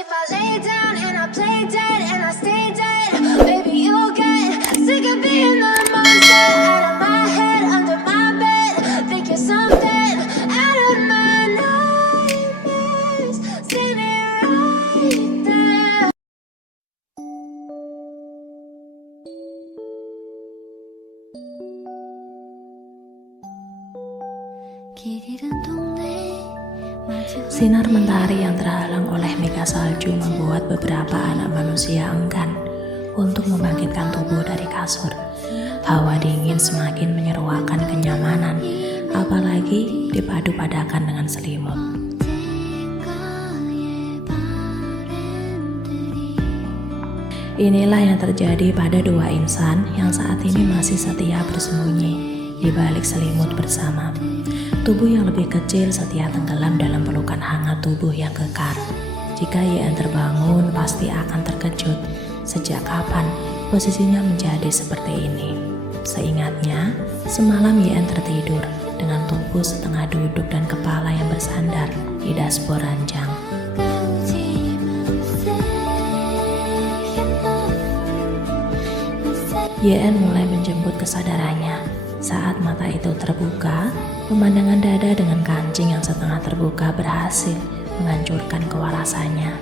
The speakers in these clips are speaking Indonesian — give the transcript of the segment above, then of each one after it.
if I lay down and I play dead and I stay dead, maybe you'll get sick of being the monster out of my head, under my bed. Think you're something out of my nightmares, standing right there. Sinar mentari yang terhalang oleh mega salju membuat beberapa anak manusia enggan untuk membangkitkan tubuh dari kasur. Hawa dingin semakin menyeruakan kenyamanan, apalagi dipadu padakan dengan selimut. Inilah yang terjadi pada dua insan yang saat ini masih setia bersembunyi di balik selimut bersama. Tubuh yang lebih kecil setia tenggelam dalam pelukan hangat tubuh yang kekar. Jika YN terbangun, pasti akan terkejut. Sejak kapan posisinya menjadi seperti ini? Seingatnya, semalam YN tertidur dengan tubuh setengah duduk dan kepala yang bersandar di dashboard ranjang. YN mulai menjemput kesadarannya. Saat mata itu terbuka, pemandangan dada dengan kancing yang setengah terbuka berhasil menghancurkan kewarasannya.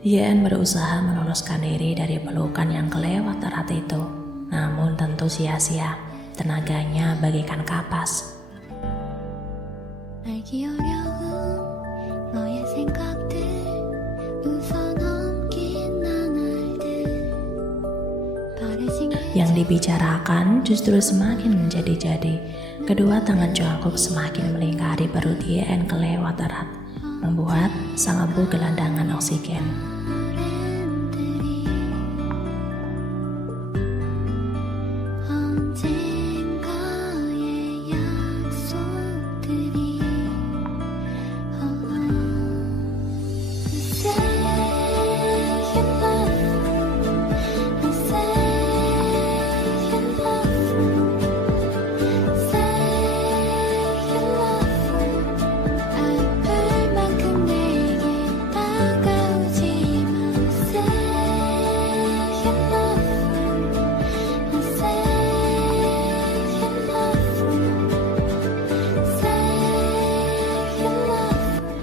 YN berusaha meloloskan diri dari pelukan yang kelewat erat itu, namun tentu sia-sia. Tenaganya bagaikan kapas. Yang dibicarakan justru semakin menjadi-jadi. Kedua tangan Jungkook semakin melingkari perut YN kelewat erat, membuat sang abu gelandangan oksigen.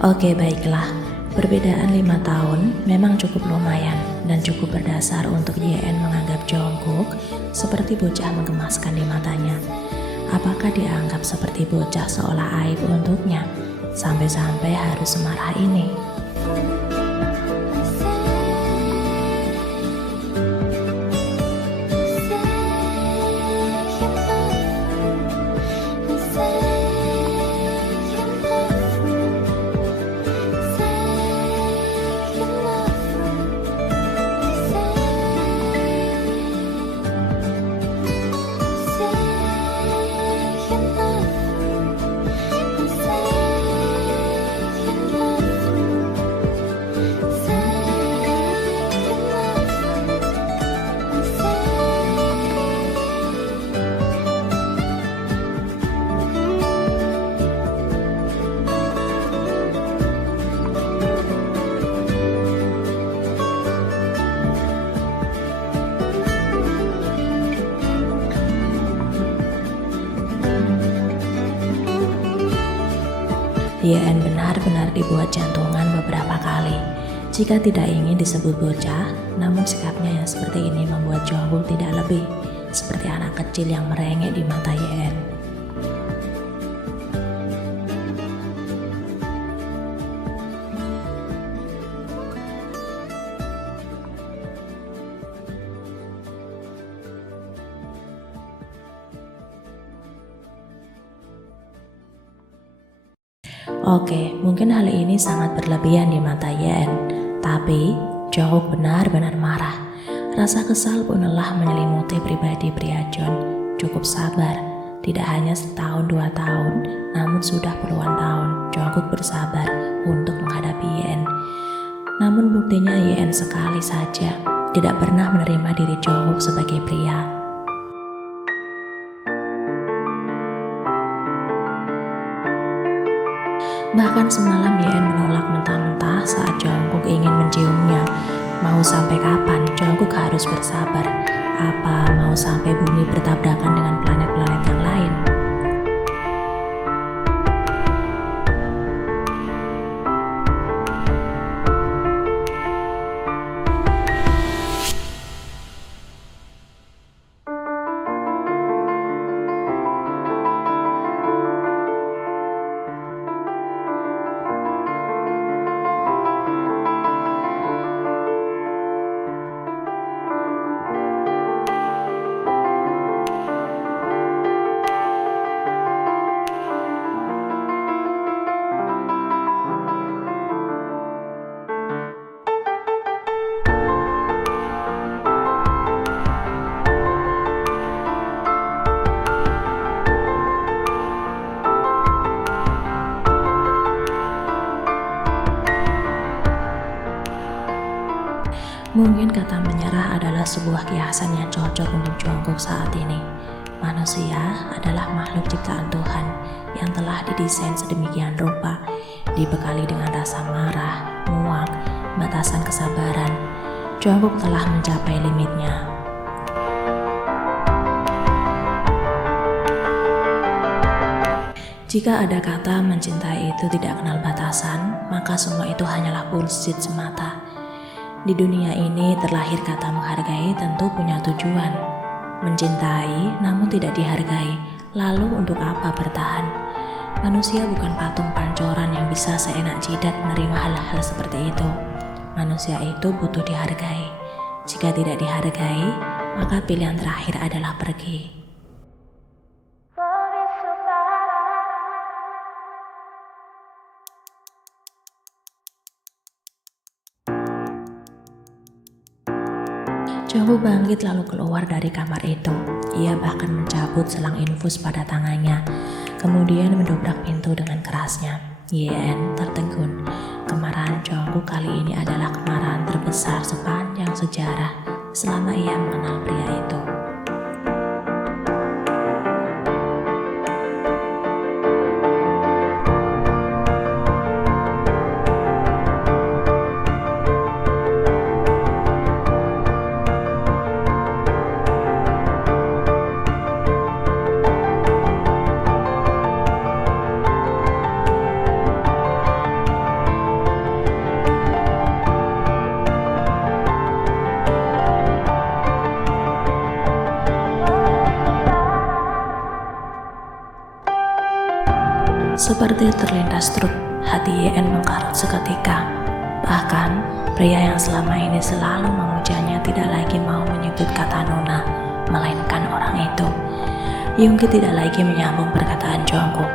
Oke, baiklah. Perbedaan 5 tahun memang cukup lumayan dan cukup berdasar untuk YN menganggap Jungkook seperti bocah menggemaskan di matanya. Apakah dianggap seperti bocah seolah aib untuknya, sampai-sampai harus semarah ini? YN benar-benar dibuat jantungan beberapa kali. Jika tidak ingin disebut bocah, namun sikapnya yang seperti ini membuat Jungkook tidak lebih seperti anak kecil yang merengek di mata YN. Oke, mungkin hal ini sangat berlebihan di mata YN, tapi Jungkook benar-benar marah. Rasa kesal pun telah menyelimuti pribadi pria John. Cukup sabar, tidak hanya setahun 2 tahun, namun sudah puluhan tahun Jungkook bersabar untuk menghadapi YN. Namun buktinya YN sekali saja tidak pernah menerima diri Jungkook sebagai pria. Bahkan semalam Yen menolak mentah-mentah saat Jungkook ingin menciumnya. Mau sampai kapan Jungkook harus bersabar? Apa mau sampai bumi bertabrakan dengan planet-planet yang lain? Mungkin kata menyerah adalah sebuah kiasan yang cocok untuk Jungkook saat ini. Manusia adalah makhluk ciptaan Tuhan yang telah didesain sedemikian rupa, dibekali dengan rasa marah, muak, batasan kesabaran. Jungkook telah mencapai limitnya. Jika ada kata mencintai itu tidak kenal batasan, maka semua itu hanyalah bullshit semata. Di dunia ini terlahir kata menghargai tentu punya tujuan. Mencintai namun tidak dihargai, lalu untuk apa bertahan? Manusia bukan patung pancoran yang bisa seenak jidat menerima hal-hal seperti itu. Manusia itu butuh dihargai. Jika tidak dihargai, maka pilihan terakhir adalah pergi. Jungkook bangkit lalu keluar dari kamar itu. Ia bahkan mencabut selang infus pada tangannya, kemudian mendobrak pintu dengan kerasnya. Yen tertegun. Kemarahan Jungkook kali ini adalah kemarahan terbesar sepanjang sejarah selama ia mengenal pria itu. Seperti terlintas truk, hati Yen mengkarut seketika. Bahkan, pria yang selama ini selalu memujanya tidak lagi mau menyebut kata Nona, melainkan orang itu. Yoongi tidak lagi menyambung perkataan Jungkook.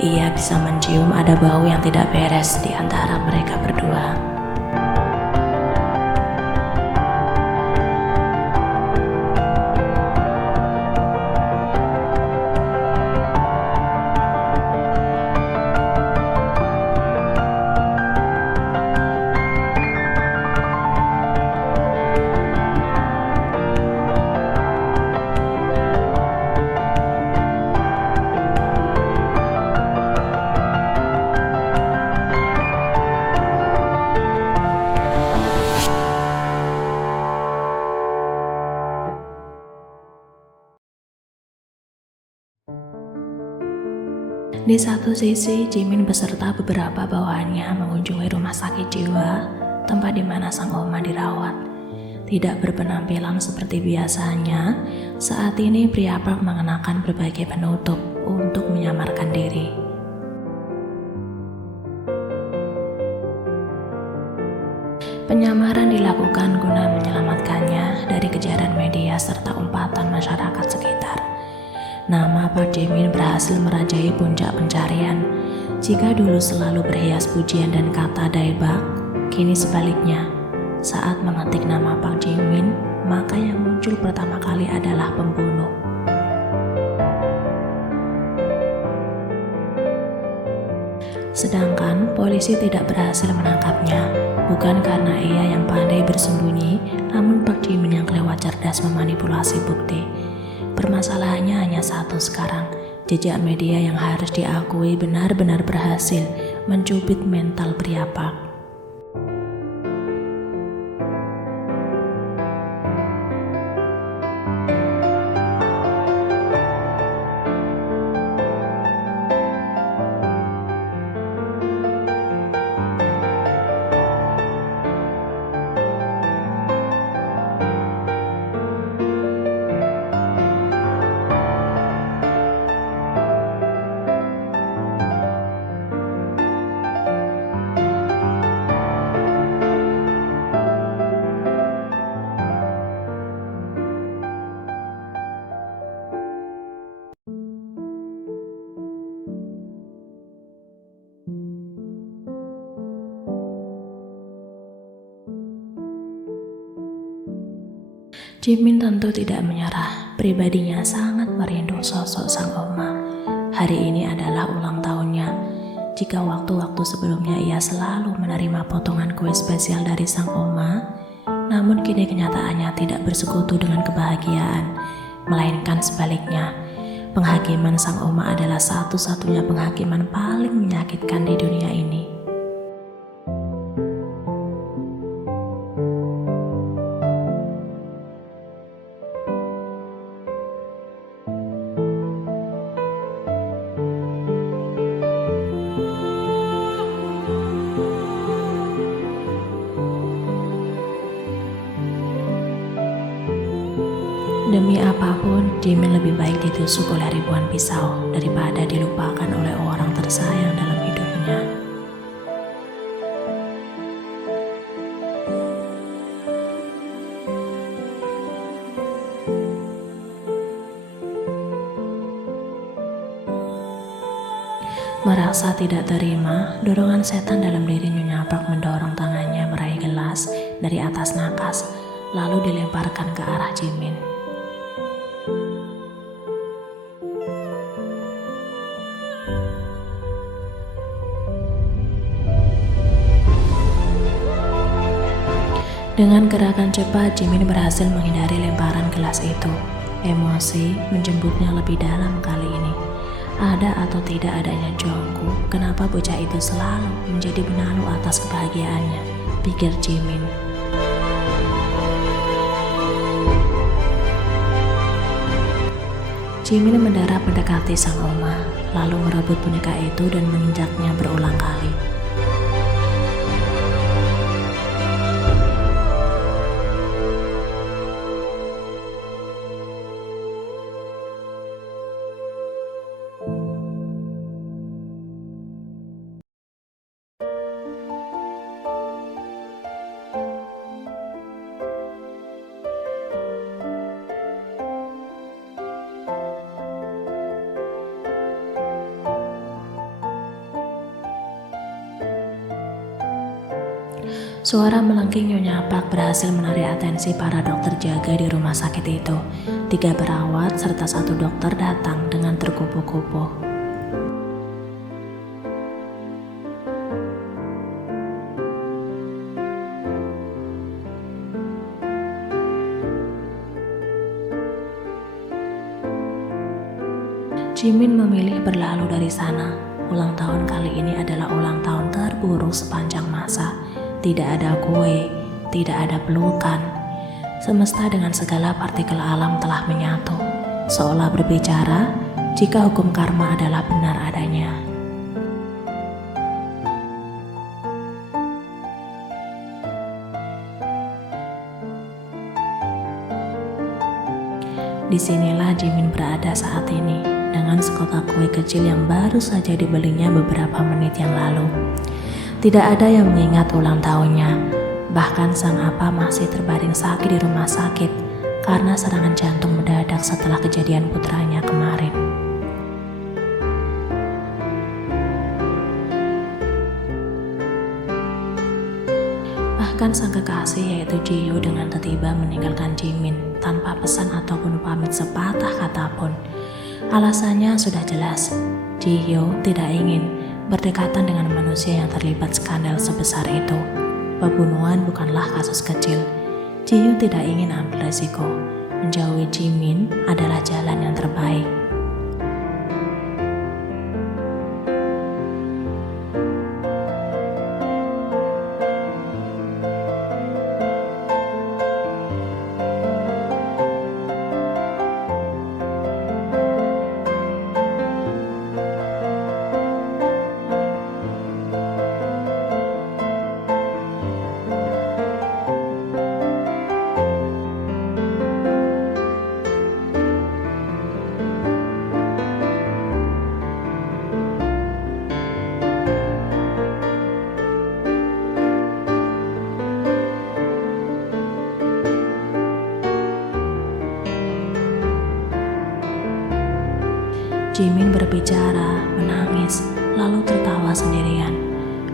Ia bisa mencium ada bau yang tidak beres di antara mereka berdua. Di satu sisi, Jimin beserta beberapa bawahannya mengunjungi rumah sakit jiwa, tempat di mana sang oma dirawat. Tidak berpenampilan seperti biasanya, saat ini pria Park mengenakan berbagai penutup untuk menyamarkan diri. Penyamaran dilakukan guna menyelamatkannya dari kejaran media serta umpatan masyarakat sekitar. Nama Park Jimin berhasil merajai puncak pencarian. Jika dulu selalu berhias pujian dan kata daebak, kini sebaliknya. Saat mengetik nama Park Jimin, maka yang muncul pertama kali adalah pembunuh. Sedangkan polisi tidak berhasil menangkapnya, bukan karena ia yang pandai bersembunyi, namun Park Jimin yang kelewat cerdas memanipulasi bukti. Permasalahannya hanya satu sekarang, jejak media yang harus diakui benar-benar berhasil mencubit mental pria Park. Jimin tentu tidak menyerah. Pribadinya sangat merindu sosok sang oma. Hari ini adalah ulang tahunnya. Jika waktu-waktu sebelumnya ia selalu menerima potongan kue spesial dari sang oma, namun kini kenyataannya tidak bersekutu dengan kebahagiaan, melainkan sebaliknya. Penghakiman sang oma adalah satu-satunya penghakiman paling menyakitkan di dunia ini. Demi apapun, Jimin lebih baik ditusuk oleh ribuan pisau daripada dilupakan oleh orang tersayang dalam hidupnya. Merasa tidak terima, dorongan setan dalam diri Nyonya Park mendorong tangannya meraih gelas dari atas nakas, lalu dilemparkan ke arah Jimin. Dengan gerakan cepat, Jimin berhasil menghindari lemparan gelas itu. Emosi menjemputnya lebih dalam kali ini. Ada atau tidak adanya Jongkook, kenapa bocah itu selalu menjadi benalu atas kebahagiaannya, pikir Jimin. Jimin mendarat mendekati sang oma, lalu merebut boneka itu dan menginjaknya berulang kali. Suara melengking Nyonya Park berhasil menarik atensi para dokter jaga di rumah sakit itu. 3 perawat serta 1 dokter datang dengan terkupu-kupu. Jimin memilih berlalu dari sana. Ulang tahun kali ini adalah ulang tahun terburuk sepanjang masa. Tidak ada kue, tidak ada pelukan. Semesta dengan segala partikel alam telah menyatu, seolah berbicara jika hukum karma adalah benar adanya. Disinilah Jimin berada saat ini, dengan sekotak kue kecil yang baru saja dibelinya beberapa menit yang lalu. Tidak ada yang mengingat ulang tahunnya, bahkan sang apa masih terbaring sakit di rumah sakit karena serangan jantung mendadak setelah kejadian putranya kemarin. Bahkan sang kekasih yaitu Ji-hyo dengan tiba-tiba meninggalkan Jimin tanpa pesan ataupun pamit sepatah kata pun. Alasannya sudah jelas, Ji-hyo tidak ingin berdekatan dengan manusia yang terlibat skandal sebesar itu. Pembunuhan bukanlah kasus kecil. Ji-hyo tidak ingin ambil resiko. Menjauhi Jimin adalah jalan yang terbaik. Jimin berbicara, menangis, lalu tertawa sendirian.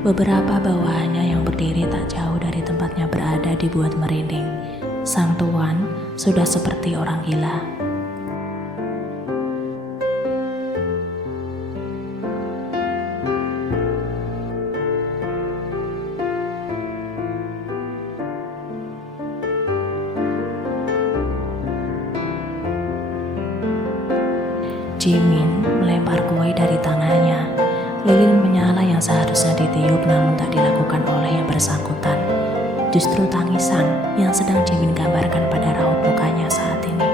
Beberapa bawahannya yang berdiri tak jauh dari tempatnya berada dibuat merinding. Sang tuan sudah seperti orang gila. Jimin melempar kue dari tangannya. Lilin menyala yang seharusnya ditiup namun tak dilakukan oleh yang bersangkutan. Justru tangisan yang sedang Jimin gambarkan pada raut mukanya saat ini.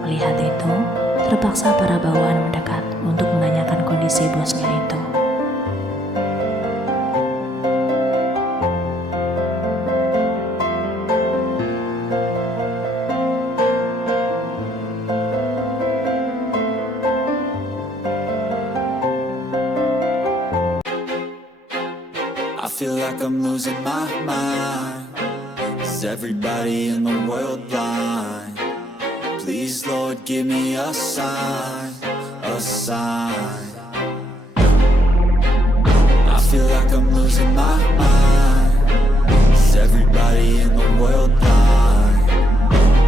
Melihat itu, terpaksa para bawahan mendekat untuk menanyakan kondisi bosnya itu. I feel like I'm losing my mind. Is everybody in the world blind? Please, Lord, give me a sign, a sign. I feel like I'm losing my mind. Is everybody in the world blind?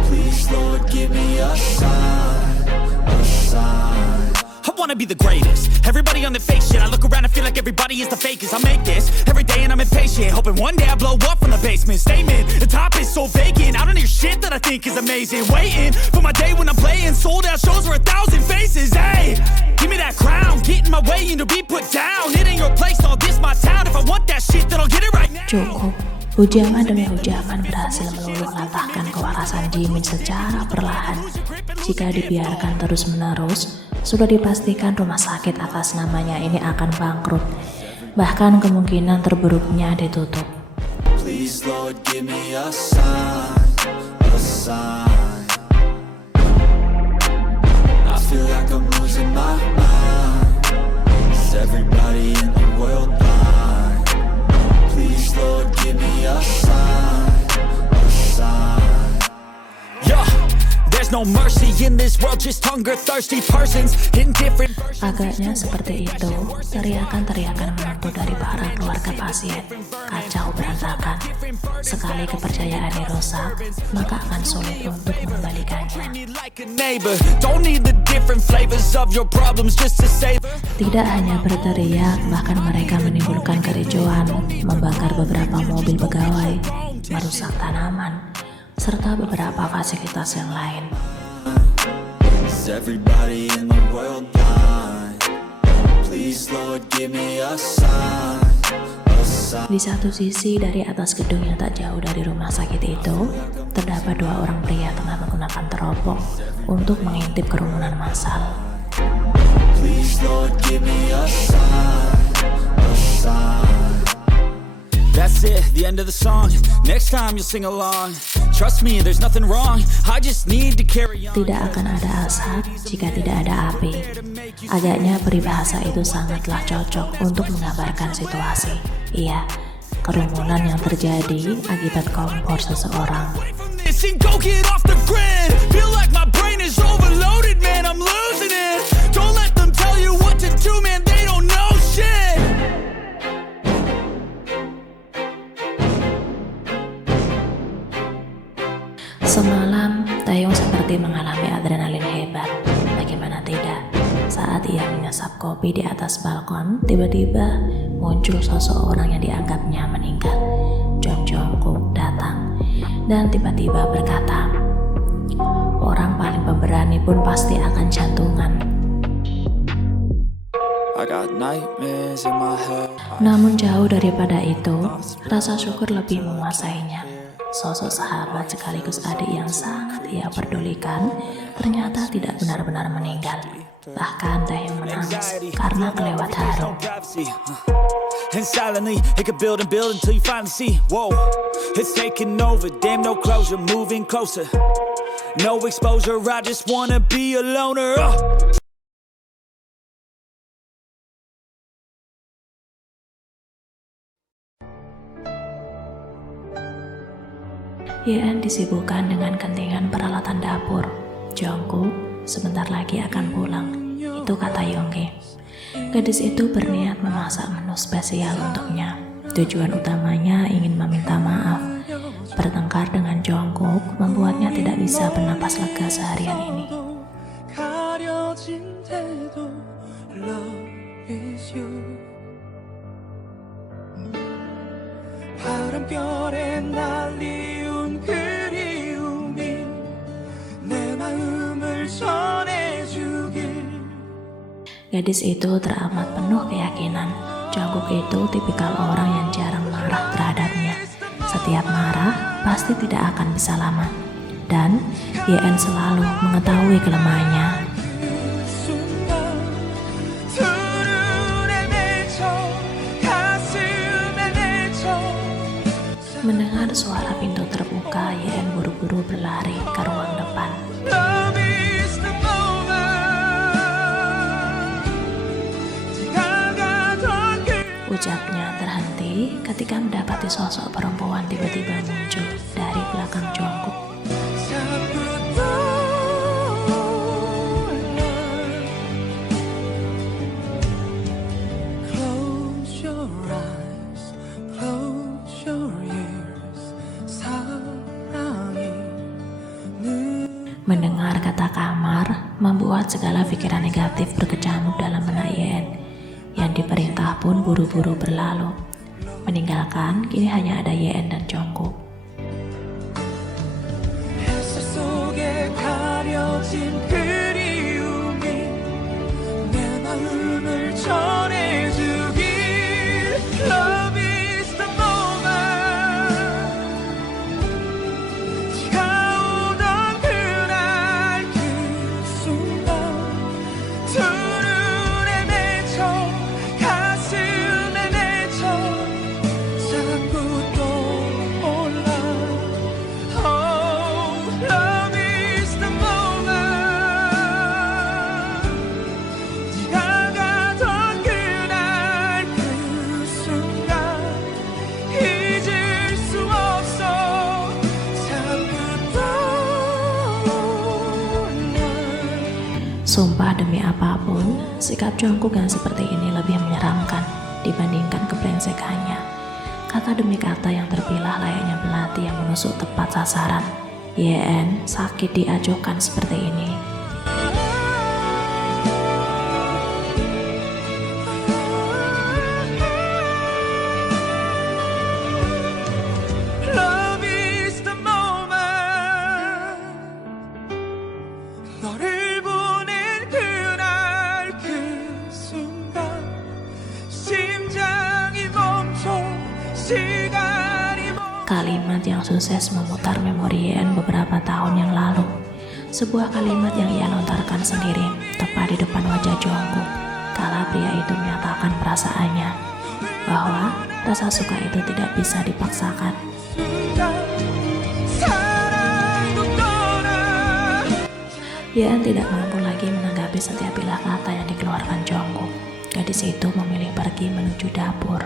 Please, Lord, give me a sign, a sign. I wanna be the greatest. Everybody on the fake shit. I look around and feel like everybody is the fakest. I make this every day and I'm impatient, hoping one day I blow up from the basement. Statement, the top is so vacant. I don't hear shit that I think is amazing. Waiting for my day when I'm playing sold out shows for 1,000 faces. Hey, give me that crown, get in my way and to be put down. It ain't your place, no, this my town. If I want that shit, then I'll get it right now. Cukup. Hujaman demi hujaman berhasil meluluh lantahkan kewarasan Jimin secara perlahan. Jika dibiarkan terus-menerus, sudah dipastikan rumah sakit atas namanya ini akan bangkrut. Bahkan kemungkinan terburuknya ditutup. Please, Lord, give me a sign, a sign. I feel like I'm losing my mind. Is everybody in the world blind? Please, Lord, give me a sign, a sign. Yeah, there's no mercy in this world, just hunger-thirsty persons in different versions. Agaknya seperti itu, teriakan-teriakan menantu dari para keluarga pasien, kacau berantakan. Sekali kepercayaannya rusak, maka akan sulit untuk mengembalikannya. Don't need the different flavors of your problems just to save. Tidak hanya berteriak, bahkan mereka menimbulkan kericuan, membakar beberapa mobil pegawai, merusak tanaman, serta beberapa fasilitas yang lain. Is everybody in the world blind? Please, Lord, give me a sign, a sign. Di satu sisi dari atas gedung yang tak jauh dari rumah sakit itu, terdapat dua orang pria tengah menggunakan teropong untuk mengintip kerumunan massal. Please, Lord, give me a sign, a sign. That's it, the end of the song. Next time you'll sing along. Trust me, there's nothing wrong. I just need to carry on. Tidak akan ada asap jika tidak ada api. Agaknya peribahasa itu sangatlah cocok untuk menggambarkan situasi. Iya, kerumunan yang terjadi akibat kompor seseorang. This and go get off the grid. Feel like my brain is overloaded, man. I'm losing it. Don't let them tell you what to do, man. They don't know shit. Semalam, Taeyong seperti mengalami adrenalin hebat. Bagaimana tidak? Saat ia menyesap kopi di atas balkon, tiba-tiba muncul seseorang yang dianggapnya meninggal. Jongkook datang dan tiba-tiba berkata, orang paling pemberani pun pasti akan jantungan. I got nightmares in my head. Namun jauh daripada itu, rasa syukur lebih menguasainya. Sosok sahabat sekaligus adik yang sangat ia pedulikan ternyata tidak benar-benar meninggal. Bahkan Taeyong menangis karena kelewat haru. And silently, it could build and build until you finally see. Whoa, it's taking over. Damn, no closure, moving closer. No exposure, I just wanna be a loner. Yeon disibukkan dengan kentingan peralatan dapur. Jongkook sebentar lagi akan pulang. itu, kata Yonggi. Gadis itu berniat memasak menu spesial untuknya. Tujuan utamanya ingin meminta maaf. Bertengkar dengan Jungkook membuatnya tidak bisa bernapas lega seharian ini. Gadis itu teramat penuh keyakinan. Jungkook itu tipikal orang yang jarang marah terhadapnya. Setiap marah pasti tidak akan bisa lama. Dan YN selalu mengetahui kelemahannya. Mendengar suara pintu terbuka, YN buru-buru berlari ke ruang depan. Ucapnya terhenti ketika mendapati sosok perempuan tiba-tiba muncul dari belakang Jungkook. Mendengar kata kamar membuat segala pikiran negatif berkecamuk dalam benak YN. Yang diperintah pun buru-buru berlalu, meninggalkan kini hanya ada YN dan Jungkook. Sumpah demi apapun, sikap Jungkook yang seperti ini lebih menyeramkan dibandingkan kebrengsekannya. Kata demi kata yang terpilah layaknya belati yang menusuk tepat sasaran. YN sakit diajukan seperti ini. Kalimat yang sukses memutar memori YN beberapa tahun yang lalu. Sebuah kalimat yang ia lontarkan sendiri tepat di depan wajah Jungkook kala pria itu menyatakan perasaannya bahwa rasa suka itu tidak bisa dipaksakan. YN tidak mampu lagi menanggapi setiap bilah kata yang dikeluarkan Jungkook. Gadis itu memilih pergi menuju dapur.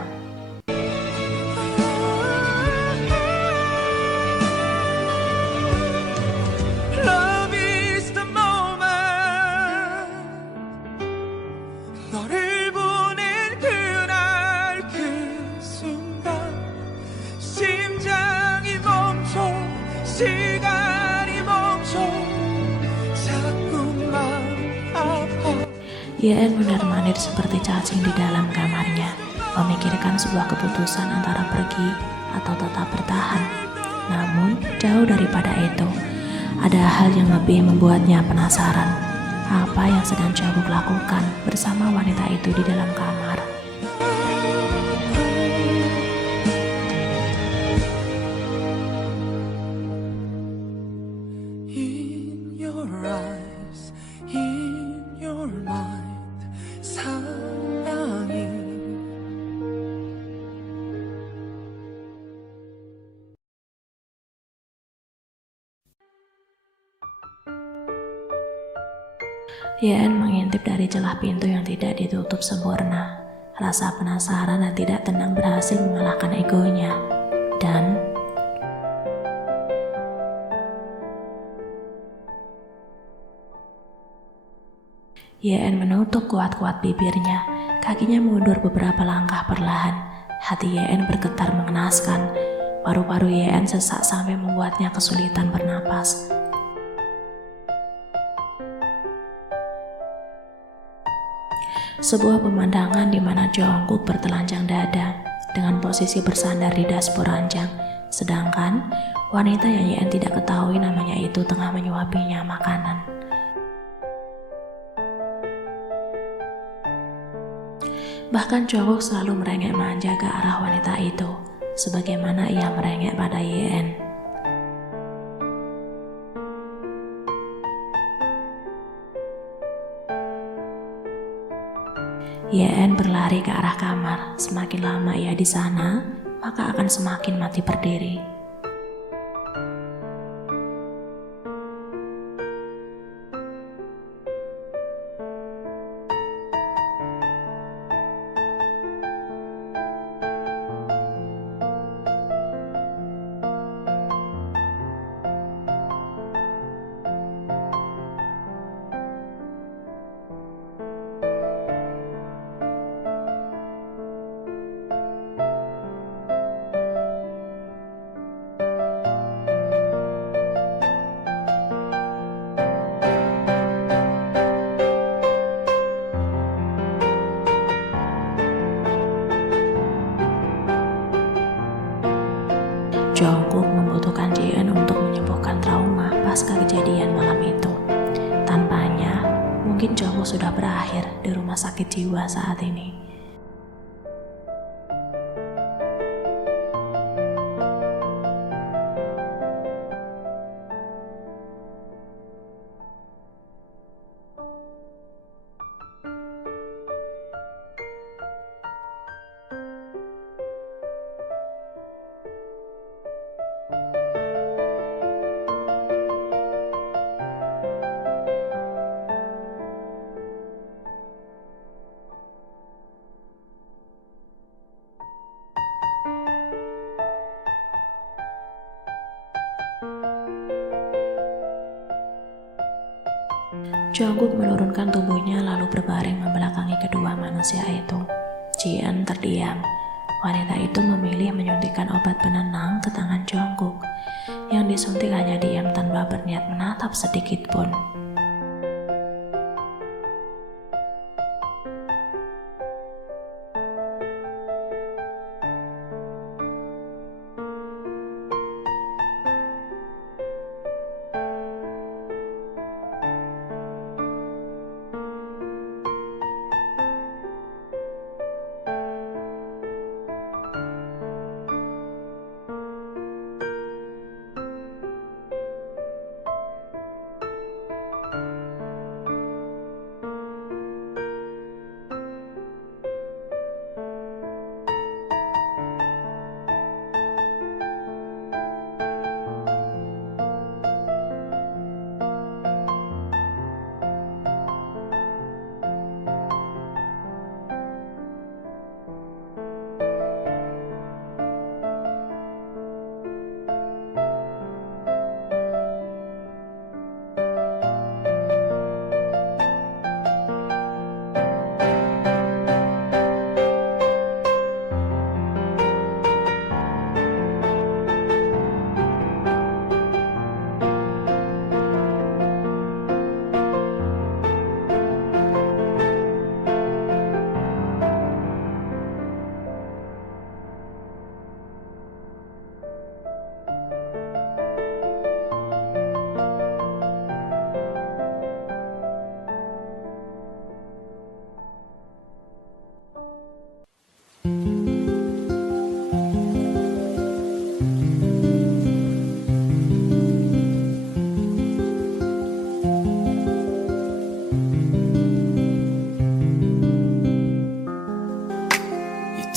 YN mondar-mandir seperti cacing di dalam kamarnya, memikirkan sebuah keputusan antara pergi atau tetap bertahan. Namun, jauh daripada itu, ada hal yang lebih membuatnya penasaran. Apa yang sedang Jungkook lakukan bersama wanita itu di dalam kamar? YN mengintip dari celah pintu yang tidak ditutup sempurna. Rasa penasaran dan tidak tenang berhasil mengalahkan egonya. Dan YN menutup kuat-kuat bibirnya, kakinya mundur beberapa langkah perlahan. Hati YN bergetar mengenaskan, paru-paru YN sesak sampai membuatnya kesulitan bernapas. Sebuah pemandangan di mana Jungkook bertelanjang dada dengan posisi bersandar di dashboard ranjang, sedangkan wanita yang YN tidak ketahui namanya itu tengah menyuapinya makanan. Bahkan Jungkook selalu merengek manja ke arah wanita itu, sebagaimana ia merengek pada YN. YN berlari ke arah kamar. Semakin lama ia di sana, maka akan semakin mati berdiri. Jungkook membutuhkan Jian untuk menyembuhkan trauma pasca kejadian malam itu. Tanpanya, mungkin Jungkook sudah berakhir di rumah sakit jiwa saat ini. Jungkook menurunkan tubuhnya lalu berbaring membelakangi kedua manusia itu. Jian terdiam. Wanita itu memilih menyuntikkan obat penenang ke tangan Jungkook. Yang disuntik hanya diam tanpa berniat menatap sedikit pun.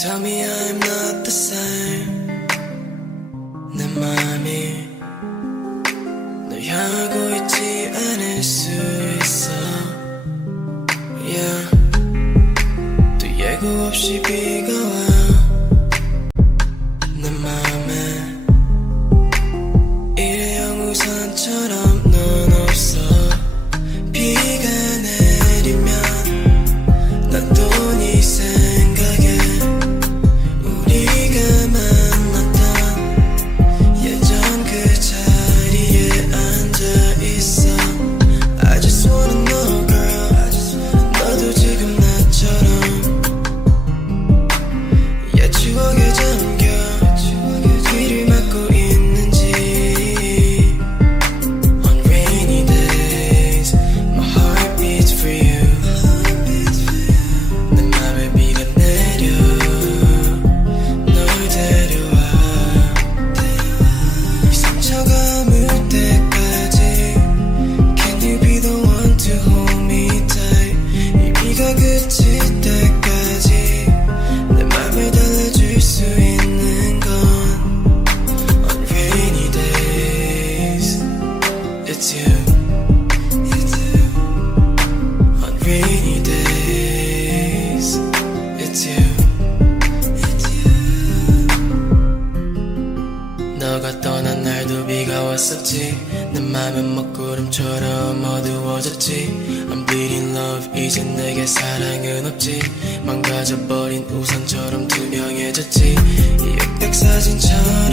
Tell me I'm not the same. 내 맘이 널 향하고 있지 않을 수 있어. Yeah. 또 예고 없이 비가 와. 내 맘에 일회용 우산처럼 넌 없어. 비가 내리면 이젠 내게 사랑은 없지 망가져버린 우산처럼 투명해졌지 이 역백 사진처럼